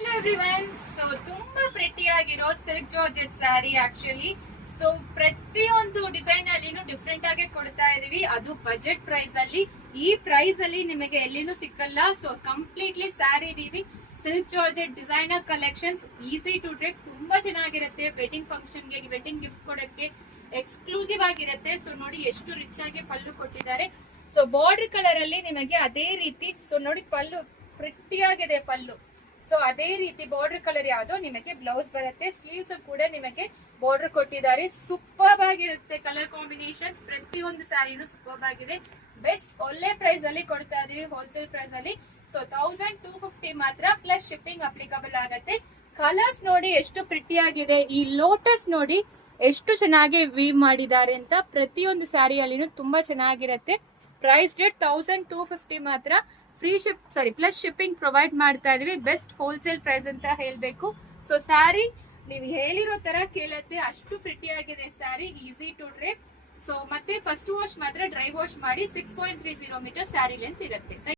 Hello everyone. So ತುಂಬಾ pretty ಆಗಿರೋ silk georgette sari actually. So ಪ್ರತಿಯೊಂದು ಡಿಸೈನ್ ಅಲ್ಲಿನೂ ಡಿಫ್ರೆಂಟ್ ಆಗಿ ಕೊಡ್ತಾ ಇದೀವಿ, ಅದು ಬಜೆಟ್ ಪ್ರೈಸ್ ಅಲ್ಲಿ. ಈ ಪ್ರೈಸ್ ಅಲ್ಲಿ ನಿಮಗೆ ಎಲ್ಲಿನೂ ಸಿಕ್ಕಲ್ಲ. So completely sari weaving silk georgette designer collections, easy to drape, ತುಂಬಾ ಚೆನ್ನಾಗಿರುತ್ತೆ. ವೆಡ್ಡಿಂಗ್ ಫಂಕ್ಷನ್ ಗೆ, ವೆಡ್ಡಿಂಗ್ ಗಿಫ್ಟ್ ಕೊಡಕ್ಕೆ ಎಕ್ಸ್ಕ್ಲೂಸಿವ್ ಆಗಿರುತ್ತೆ. ಸೊ ನೋಡಿ ಎಷ್ಟು ರಿಚ್ ಆಗಿ ಪಲ್ಲು ಕೊಟ್ಟಿದ್ದಾರೆ. ಸೊ ಬಾರ್ಡರ್ ಕಲರ್ ಅಲ್ಲಿ ನಿಮಗೆ ಅದೇ ರೀತಿ, ಸೊ ನೋಡಿ ಪಲ್ಲು ಪ್ರಿಟಿ ಆಗಿದೆ ಪಲ್ಲು. ಸೊ ಅದೇ ರೀತಿ ಬಾರ್ಡರ್ ಕಲರ್ ಯಾವ್ದು ನಿಮಗೆ ಬ್ಲೌಸ್ ಬರುತ್ತೆ. ಸ್ಲೀವ್ಸ್ ಕೂಡ ನಿಮಗೆ ಬಾರ್ಡರ್ ಕೊಟ್ಟಿದ್ದಾರೆ. ಸೂಪರ್ ಆಗಿರುತ್ತೆ ಕಲರ್ ಕಾಂಬಿನೇಷನ್ಸ್. ಪ್ರತಿಯೊಂದು ಸ್ಯಾರಿನೂ ಸೂಪರ್ ಆಗಿದೆ. ಬೆಸ್ಟ್ ಒಳ್ಳೆ ಪ್ರೈಸ್ ಅಲ್ಲಿ ಕೊಡ್ತಾ ಇದೀವಿ, ಹೋಲ್ಸೇಲ್ ಪ್ರೈಸ್ ಅಲ್ಲಿ. ಸೊ 1250 ಮಾತ್ರ, ಪ್ಲಸ್ ಶಿಪ್ಪಿಂಗ್ ಅಪ್ಲಿಕಬಲ್ ಆಗುತ್ತೆ. ಕಲರ್ಸ್ ನೋಡಿ ಎಷ್ಟು ಪ್ರಿಟಿ ಆಗಿದೆ. ಈ ಲೋಟಸ್ ನೋಡಿ ಎಷ್ಟು ಚೆನ್ನಾಗಿ ವೀವ್ ಮಾಡಿದ್ದಾರೆ ಅಂತ. ಪ್ರತಿಯೊಂದು ಸ್ಯಾರಿಯಲ್ಲಿನೂ ತುಂಬಾ ಚೆನ್ನಾಗಿರುತ್ತೆ. ಪ್ರೈಸ್ ರೇಟ್ 1250 ಮಾತ್ರ, ಪ್ಲಸ್ ಶಿಪ್ಪಿಂಗ್ ಪ್ರೊವೈಡ್ ಮಾಡ್ತಾ ಇದೀವಿ. ಬೆಸ್ಟ್ ಹೋಲ್ಸೇಲ್ ಪ್ರೈಸ್ ಅಂತ ಹೇಳ್ಬೇಕು. ಸೊ ಸ್ಯಾರಿ ನೀವು ಹೇಳಿರೋ ತರ ಕೇಳತ್ತೆ, ಅಷ್ಟು ಪ್ರಿಟಿ ಆಗಿದೆ sari, easy to drape. So ಮತ್ತೆ ಫಸ್ಟ್ ವಾಶ್ ಮಾತ್ರ ಡ್ರೈ ವಾಶ್ ಮಾಡಿ. 6.30 ಮೀಟರ್ ಸ್ಯಾರಿ ಲೆಂತ್ ಇರುತ್ತೆ.